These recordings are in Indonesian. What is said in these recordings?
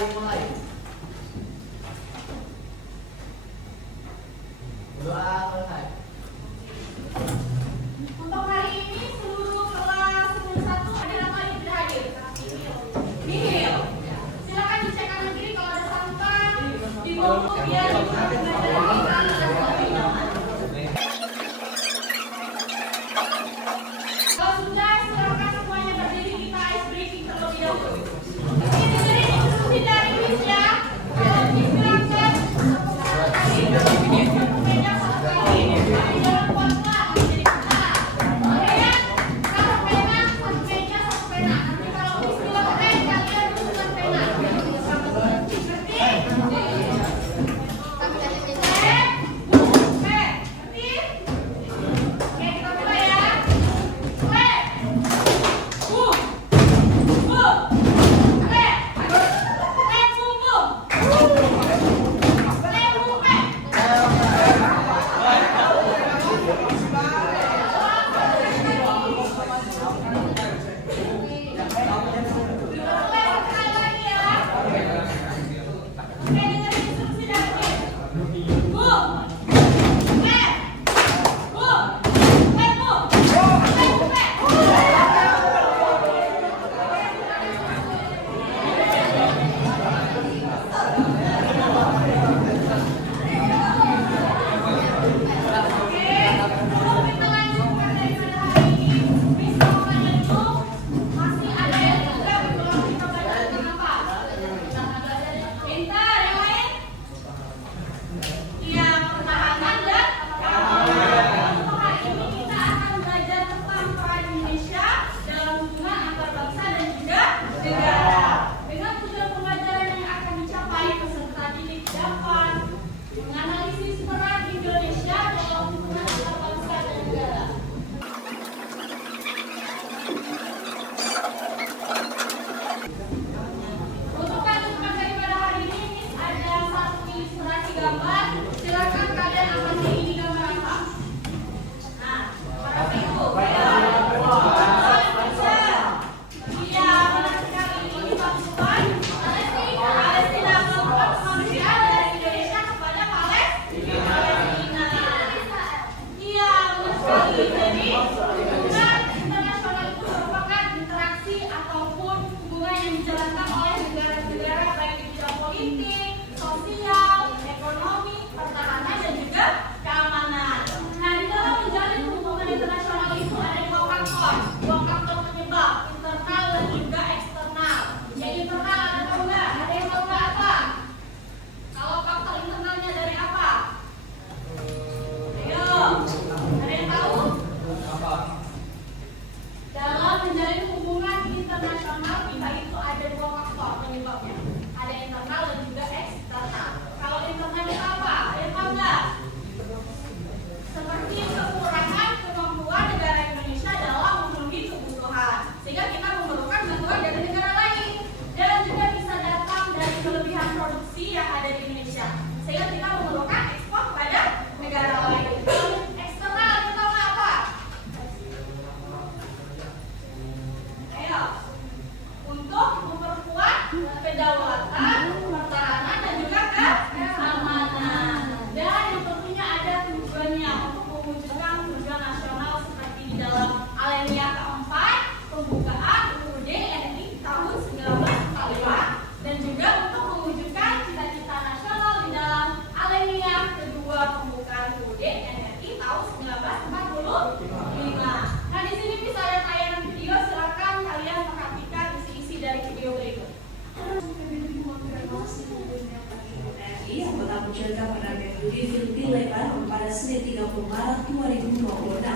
Mulai. Doa selesai. Untuk hari ini seluruh kelas 11 ada yang lagi tidak hadir. Nihil. Silakan dicek kanan kiri kalau ada sampah di buku dia di Kalau sudah silakan semuanya berdiri, kita ice breaking terlebih dahulu. Ini dengerin instruksi dari Miss ya. Kalau digerakkan satu kali, meja satu kali, di dalam kotak menjadi peta. Oke ya? Satu pena, satu meja, satu pena. Nanti kalau Miss bilang kalian butuhkan pena. Ngerti?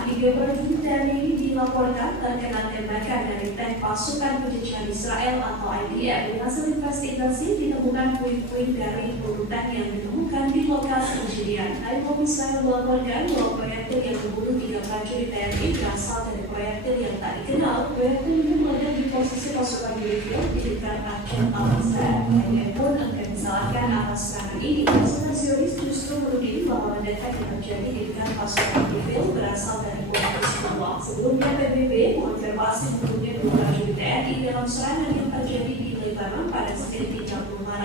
Video berita ini dilaporkan terkena tembakan dari tank pasukan penjajahan Israel atau IDF. Dari hasil investigasi ditemukan puing-puing dari peluru tank yang ditemukan di lokasi kejadian. IDF Israel melaporkan bahwa proyektil yang membunuh 3 prajurit TNI berasal dari proyektil yang tak dikenal. Proyektil ini meledak di posisi pasukan Israel di dekat Aceh Al-Azhar. IDF pun akan disalahkan atas serangan ini. Pasukan Zionis justru menuding bahwa ledakan yang terjadi di dekat pasukan Israel berasal dari Sebelumnya PBB mengonfirmasi membunuhnya 2 prajurit TNI dalam serangan yang terjadi di Lebanon pada Senin 30 Maret.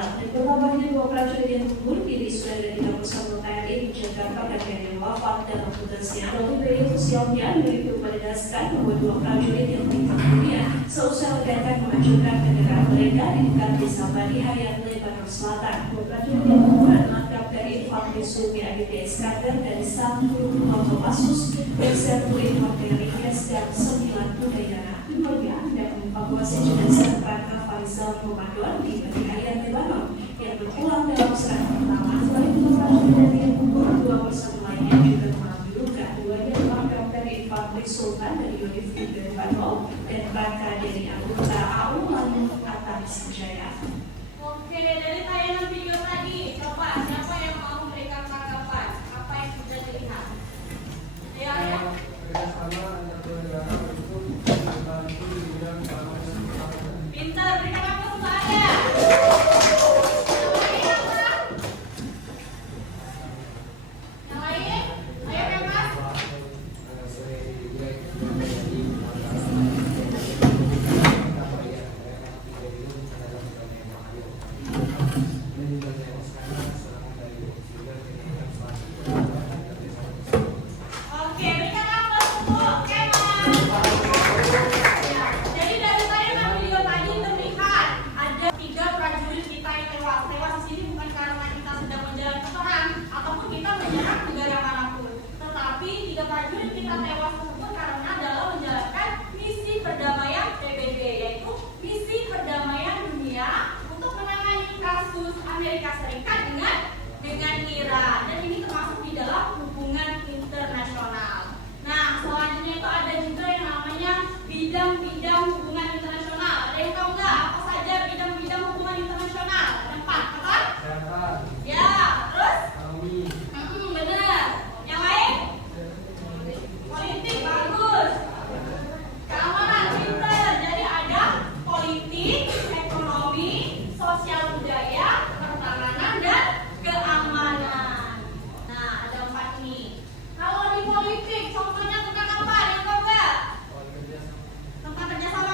kedua prajurit yang gugur kini sudah ada di dapur Sabtu TNI di Jakarta dan yang wafat dalam tugasnya. Melalui media sosialnya, Yuri pun menegaskan bahwa dua prajurit yang meninggal dunia seusai ledakan menghancurkan kendaraan mereka di dekat desa Bani Hayat, Lebanon Selatan. Dua prajurit yang gugur adalah Kapten Infanteri Sumi Aditya Iskandar dari 1 Kopassus dan 1 Infanteri Ringkes dan 9 Udayana. Keduanya hendak mengevakuasi jenazah Raka Faisal Ramadan di Bani Hayat, Lebanon yang berpulang dalam serangan pertama. Selain dua prajurit yang gugur, dua personel lainnya juga mengalami luka. Keduanya adalah Kapten Infanteri Sultan dari Yonif Lebanon dan Raka dari anggota AU Lalu Atas Jaya. Oke, dari tayangan video tadi, coba siapa yang mau memberikan tanggapan apa yang sudah dilihat? Ya, ya. Pintar, berikan apa semua ada. Yang lain? Ayo bebas. Oke, berikan apa semua? Jadi dari tayangan video tadi terlihat ada 3 prajurit kita yang tewas. Tewas di sini bukan karena kita sedang menjalankan perang ataupun kita menyerang negara manapun, tetapi 3 prajurit kita tewas tersebut karena adalah menjalankan misi perdamaian PBB, yaitu misi perdamaian dunia untuk menangani kasus Amerika Serikat dengan Iran, dan ini termasuk di dalam hubungan internasional. Nah, selanjutnya itu ada juga yang namanya bidang-bidang hubungan internasional. Ada yang tahu nggak apa saja bidang-bidang hubungan internasional? Ada 4, apa? Ya, terus? Benar. Yang lain? Politik, bagus. Keamanan, pintar. Jadi ada politik, ekonomi, sosial budaya, pertahanan, dan keamanan. Nah, ada 4 ini. Kalau di politik, contohnya tentang apa? Yang tahu nggak? Tentang kerjasama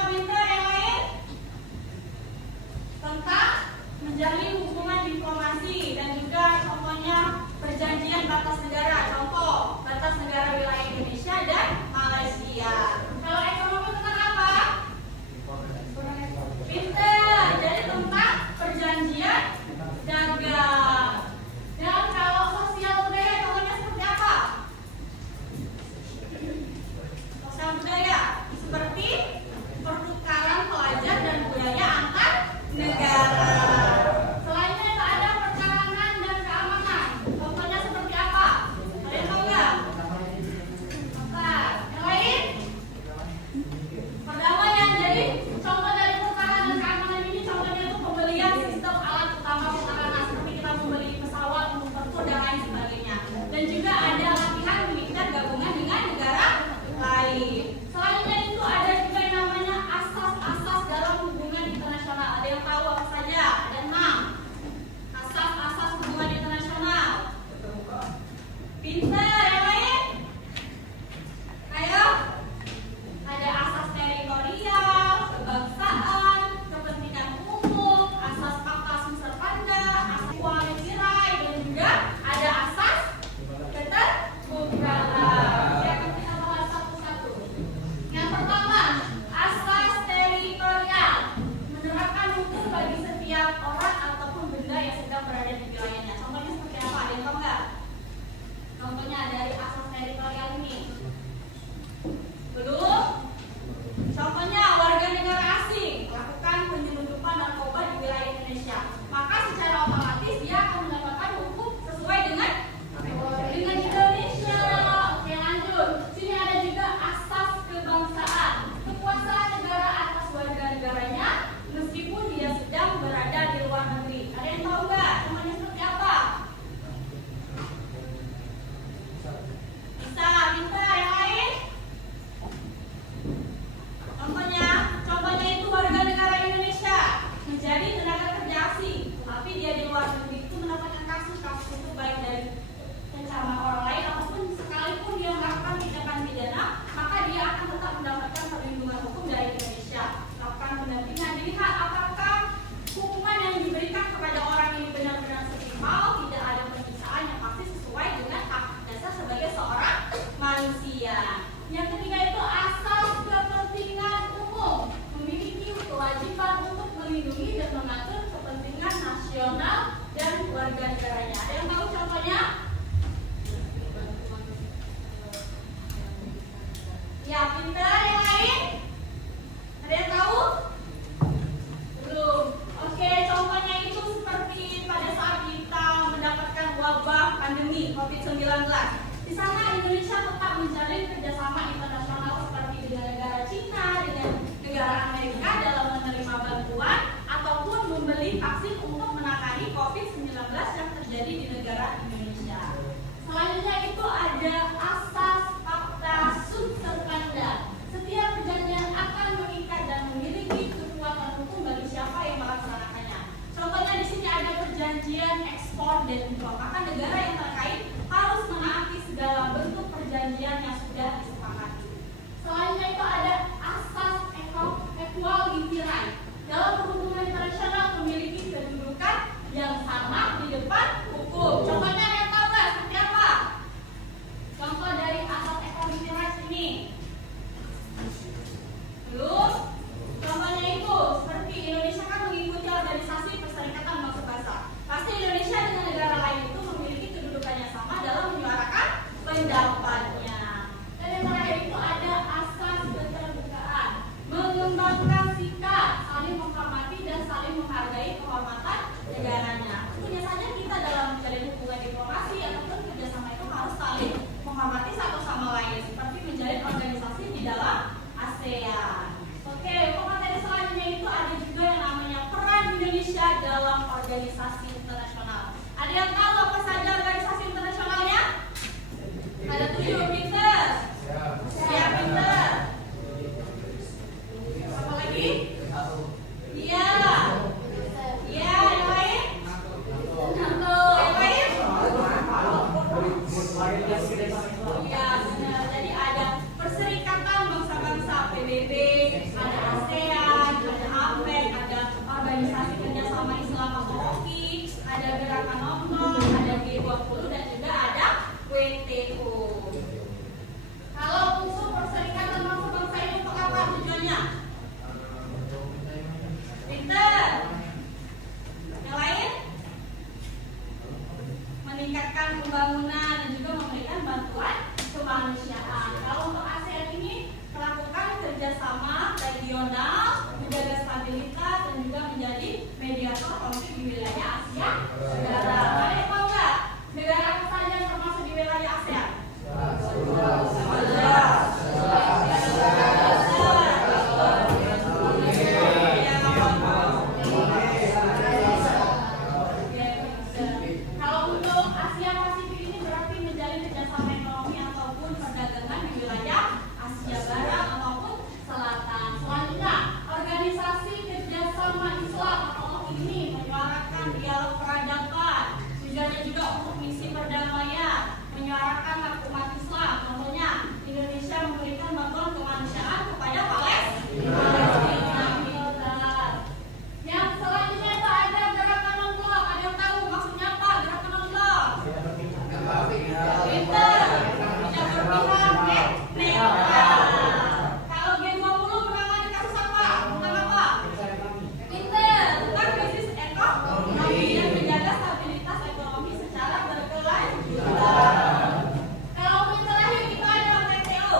nasional, dan warga negaranya. Ada yang tahu contohnya? Ya, pintar. Yang lain? Ada yang tahu? Belum. Oke, contohnya itu seperti pada saat kita mendapatkan wabah pandemi COVID-19. Di sana Indonesia tetap menjalin kerjasama internasional seperti dengan negara Cina, dengan negara Amerika dalam menerima bantuan ataupun membeli vaksin untuk menangani COVID-19 yang terjadi di negara Indonesia. Selanjutnya itu ada asas fakta sub serta. Setiap perjanjian akan mengikat dan memiliki kekuatan hukum bagi siapa yang melaksanakannya. Contohnya di sini ada perjanjian ekspor dan impor. Maka negara yang terkait harus menaati segala bentuk perjanjian yang sudah disepakati. Selanjutnya itu ada asas equality right. Dalam perhubungan internasional memiliki kedudukan yang sama di depan hukum. Contohnya ada yang tahu nggak seperti apa? Contoh dari asas equality right ini. Belum? Contohnya itu seperti Indonesia kan mengikuti organisasi Perserikatan Bangsa-Bangsa. Pasti Indonesia dengan negara lain itu memiliki kedudukan yang sama dalam menyuarakan pendapatnya. Dan yang terakhir itu ada asas keterbukaan, mengembangkan sikap, saling menghormati dan saling menghargai kehormatan negaranya. Tentunya saja kita dalam menjalin hubungan diplomasi ataupun kerjasama itu harus saling menghormati satu sama lain, seperti menjalin organisasi di dalam ASEAN. Oke, materi selanjutnya itu ada juga yang namanya peran Indonesia dalam organisasi internasional. Ada yang tahu apa saja organisasi internasionalnya? Ada 7, pinter. Siap, pinter. Apa lagi? Iya. Iya, yang lain? NATO. Yang lain? Iya, benar. Jadi ada Perserikatan Bangsa-Bangsa PBB, ada ASEAN, ada APEC, ada Organisasi Kerjasama Islam atau OKI, ada Gerakan Hongkong, ada G20 dan juga ada WTO. Kalau unsur Perserikatan Bangsa-Bangsa ini untuk apa tujuannya? Pinter. Yang lain? Meningkatkan pembangunan dan juga memberikan bantuan kemanusiaan. Kalau untuk ASEAN ini melakukan kerjasama regional, menjaga stabilitas dan juga menjadi mediator konflik di wilayah Asia Tenggara. Ada yang tahu nggak negara apa saja yang termasuk di wilayah ASEAN? Kalau untuk Asia Pasifik ini berarti menjalin kerjasama ekonomi ataupun perdagangan di wilayah Asia Barat ataupun Selatan. Selanjutnya, Organisasi Kerjasama Islam atau OKI ini menyuarakan dialog peradaban. Tujuannya juga untuk misi perdamaian, menyuarakan hak umat Islam. Contohnya, Indonesia memberikan bantuan kemanusiaan kepada Palestina. Yang selanjutnya itu ada gerakan non-blok. Ada yang tahu maksudnya apa gerakan non-blok? Pinter. Tidak berpihak, netral. Kalau G20 menangani kasus apa? Tentang apa? Pinter. Tentang krisis ekonomi dan menjaga stabilitas ekonomi secara berkelanjutan. Kalau yang terakhir itu ada WTO.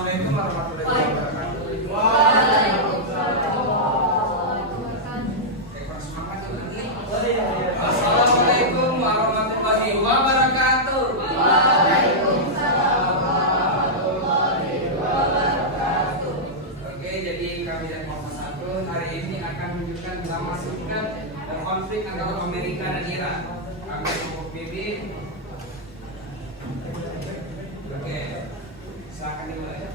Assalamualaikum warahmatullahi wabarakatuh. Assalamualaikum warahmatullahi wabarakatuh. Oke, jadi kami dan Muhammad Agun hari ini akan menunjukkan drama singkat dan konflik antara Amerika dan Iran. Kami cukup pilih. Oke, silakan dimulai.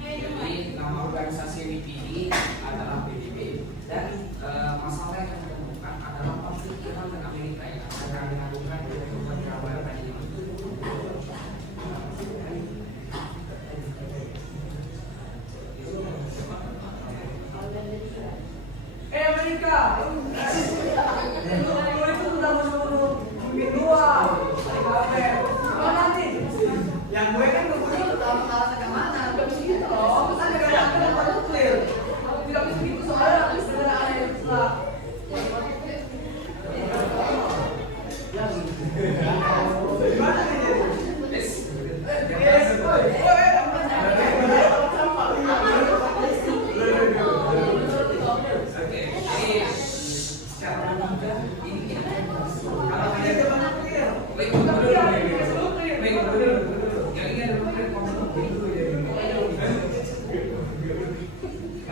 Jadi nama organisasi yang dipilih adalah PBB dan masalah yang akan ditemukan adalah konflik Iran dan Amerika yang akan kami lakukan untuk kabar hari ini. Amerika, itu sudah masuk dua, mana nih? Yang gue kan kebetulan tahu alasan kemana, gak bisa gitu loh. Pesan negara pada nuklir, tidak bisa gitu soalnya negara ada Islam. Gimana nih?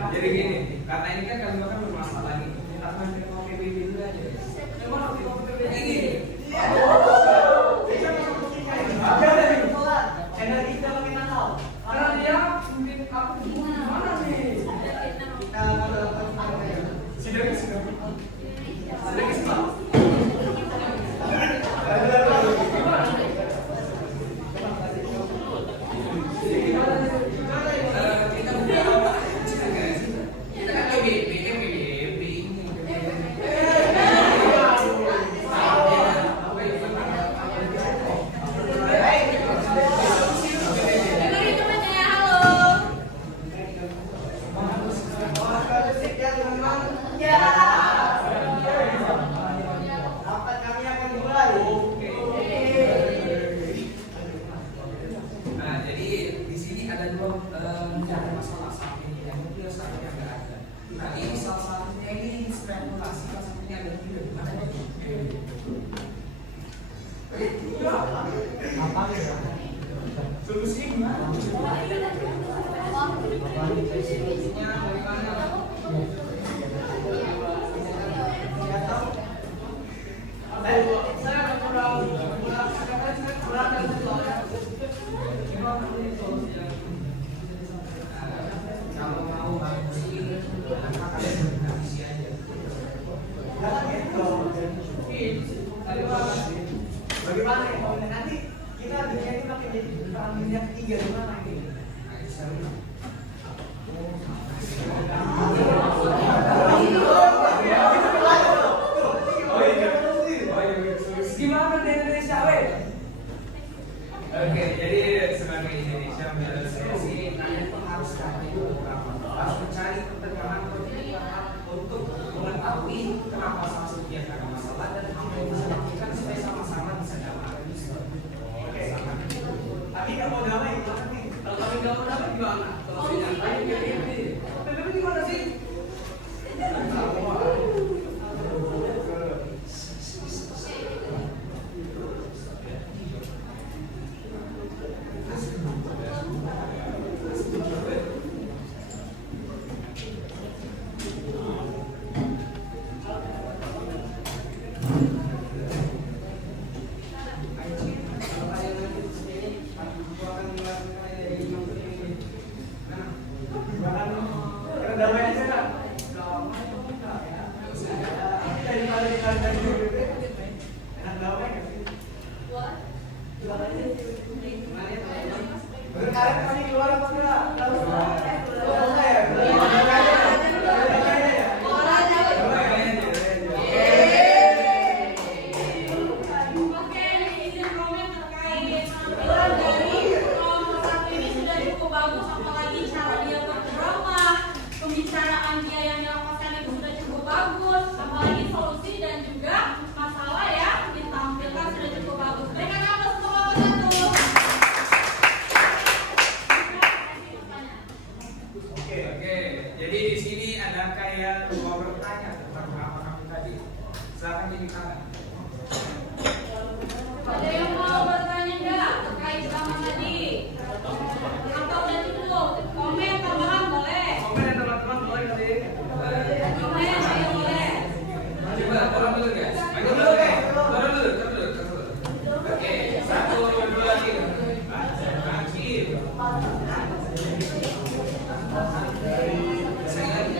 Jadi gini, karena ini kan kami akan bermasalah nih. Kita akan mau PBB dulu aja. Memang ini. Energi kita makin mahal. Karena dia mungkin aku gimana nih? Bagaimana ya? Nanti kita dunia ini makin jadi perang dunia ketiga gimana ini? Gimana di Indonesia, weh? Oke, jadi sebagai Indonesia menjadi solusi, kalian tuh harus mencari pertengahan untuk mengetahui kenapa salah satu yang ada masalah dan apa yang bisa dilakukan supaya sama-sama bisa damai. Oke. Tapi nggak mau damai gimana nih? Kalau kami nggak mau damai gimana? Kalau saya nyatain PBB gimana sih? Pembicaraan dia yang dilakukan itu sudah cukup bagus, apalagi Oke, jadi di sini ada kayak mau bertanya tentang apa kami tadi. Silakan jadi tangan. Ada yang mau bertanya nggak terkait sama tadi? Atau udah cukup? Komen tambahan boleh. Komen ya teman-teman, boleh nanti. Komen ayo boleh. Coba turun dulu guys. Turun dulu, turun dulu. Oke, 1, 2, 3. Kaki. Saya lagi.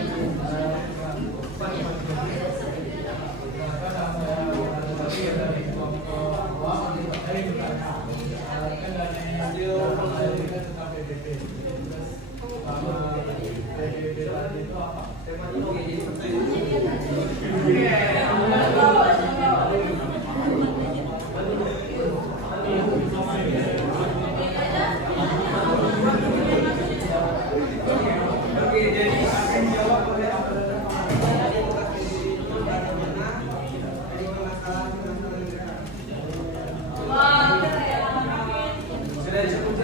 Oke, jadi akan jawab oleh Wah, sudah disebut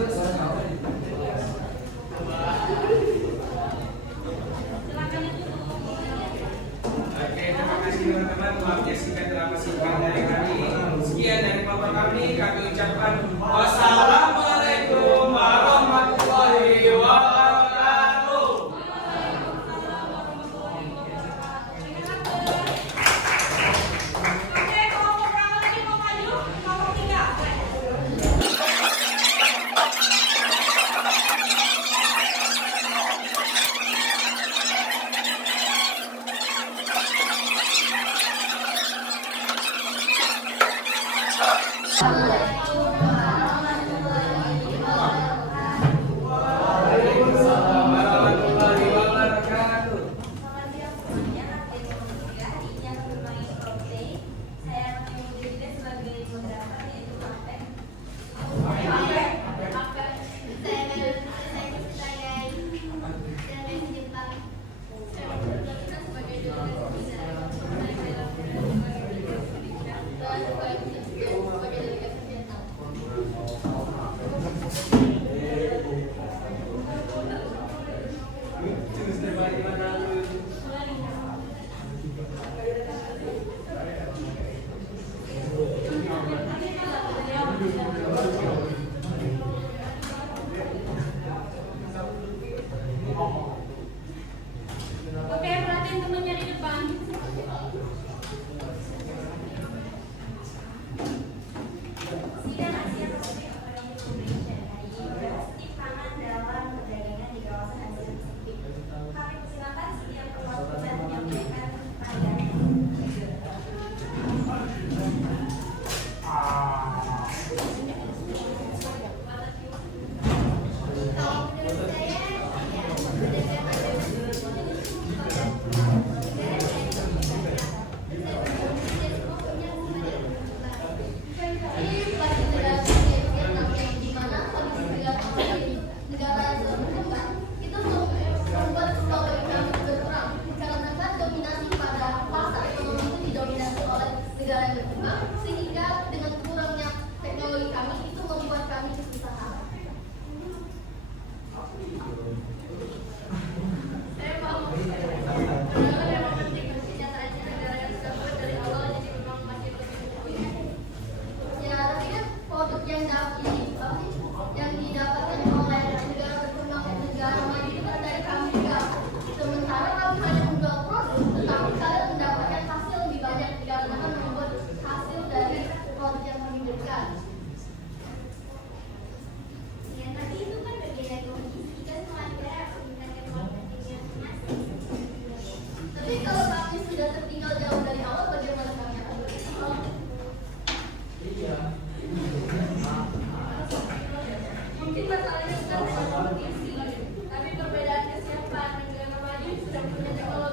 Oke, terima kasih teman-teman telah menyaksikan drama singkat dari kami. Sekian dari bapak kami ucapkan wassalamualaikum warahmatullahi wabarakatuh. Oke, kelompok pertama tadi mau maju, kelompok 3. Waalaikumsalam warahmatullahi wabarakatuh. Selamat siang semuanya, akhir nomor 3 hari ini akan bermain roleplay. Saya akan mengikuti juga sebagai moderator yaitu Apek. Saya sebagai Jepang. Saya bertugas sebagai delegasi Vietnam. Saya sebagai delegasi Vietnam. Oke, perhatiin temennya di depan. Sidang Asia Pasifik Economic Cooperation hari ini membahas timpangan dalam perdagangan di kawasan Asia Pasifik. Kami persilakan setiap perwakilan menyampaikan pandangan. Kalau menurut saya, ya, perdagangan sehingga dengan kurangnya teknologi kami itu membuat kami kesusahan. Saya mau perdagangan memang penting, kenyataannya negara yang sudah mulai dari awal jadi memang masih lebih. Ya, tapi kan produk yang didapatkan oleh negara berkembang dan negara maju itu kan dari kami juga. Sementara kami hanya menjual produk, tetapi kalian mendapatkan hasil lebih banyak dikarenakan membuat hasil dari produk yang kami berikan. Ya, tapi itu kan bagian dari kompetisi, kan semua negara meningkatkan kompetensinya masing-masing. Tapi kalau kami sudah tertinggal jauh dari awal, bagaimana kami akan berkembang? Mungkin masalahnya bukan dengan kompetisi, tapi perbedaan kesiapan negara maju sudah punya teknologi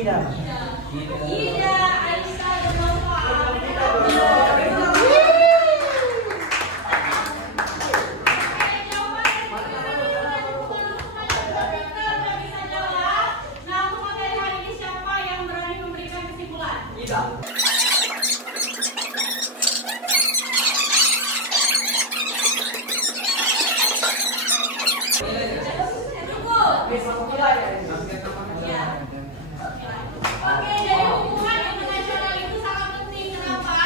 Ida, Aisyah, dan Nova. Oke, jadi hubungan internasional itu sangat penting. Kenapa?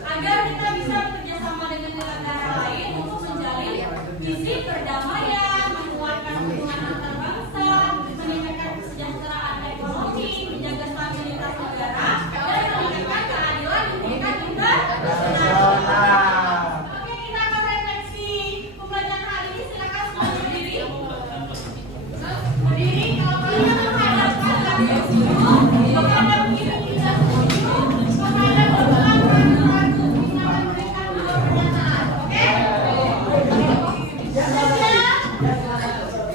Agar kita bisa bekerja sama dengan negara lain untuk menjalin visi perdamaian, menguatkan hubungan antar bangsa, meningkatkan kesejahteraan ekonomi, menjaga stabilitas negara, dan meningkatkan keadilan di tingkat internasional. Oke, kita akan refleksi pembelajaran hari ini. Silakan semuanya berdiri. Berdiri kalau kalian menghadapkan menghadap kiri tidak setuju, menghadap depan ragu-ragu, bisa memberikan dua pernyataan. Oke?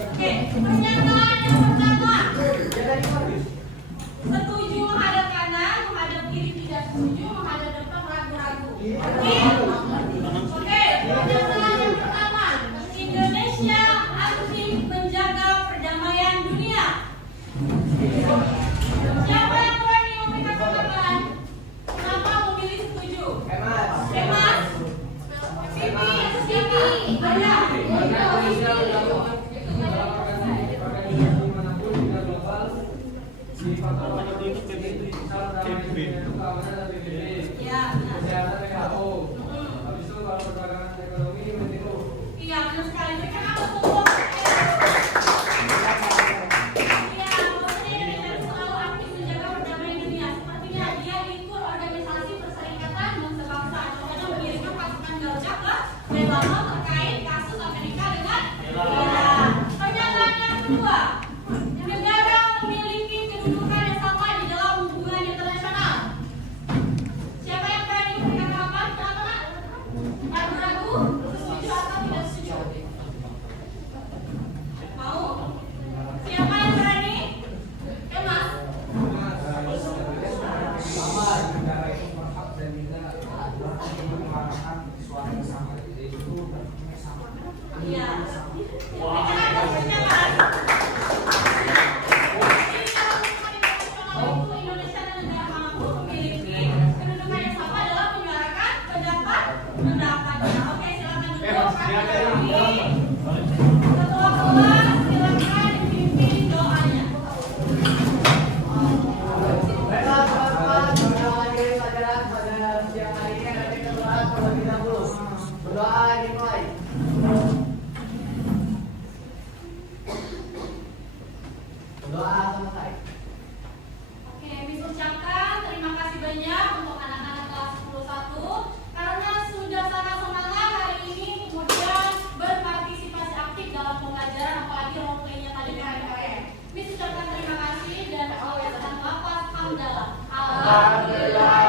Oke, pernyataan yang pertama. Setuju menghadap kanan, menghadap kiri tidak setuju, menghadap depan ragu-ragu. Oke? Oke, pernyataan yang pertama. Indonesia aktif menjaga perdamaian dunia. Siapa yang berani memberikan tanggapan? Kenapa memilih setuju? Hemat. Siti. Ada. Ya, iya, benar sekali. Mereka apa tuh? Iya, maksudnya Indonesia selalu aktif menjaga perdamaian dunia. Sepertinya dia ikut organisasi perserikatan bangsa-bangsa. Contohnya mengirimkan pasukan Garuda ke Lebanon terkait kasus Amerika dengan Iran. Pernyataan yang kedua, negara memiliki kedudukan yang sama di dalam hubungan internasional. Siapa yang berani memberikan tanggapan? Teman-teman? Ragu-ragu? Setuju atau tidak setuju? Mau? Siapa yang berani? Mas? Negara itu berhak dan juga mengarahkan suara yang sama. Jadi itu sama. Iya. Kenapa maksudnya, Mas? Jadi kalau hubungan internasional itu Indonesia dan negara manapun memiliki kedudukan yang sama dalam menyuarakan pendapatnya. Oke, silakan duduk. Ketua kelas, silakan dipimpin doanya. Baiklah teman-teman, pada majelis pelajaran pada siang hari ini akan kita bahas terlebih dahulu. Berdoa dimulai. Doa selesai. Oke, Miss ucapkan terima kasih banyak untuk anak-anak kelas 11 karena sudah sangat semangat hari ini, kemudian berpartisipasi aktif dalam pembelajaran, apalagi role play-nya tadi keren-keren. Miss ucapkan terima kasih dan Allah lafaz hamdalah. Alhamdulillah.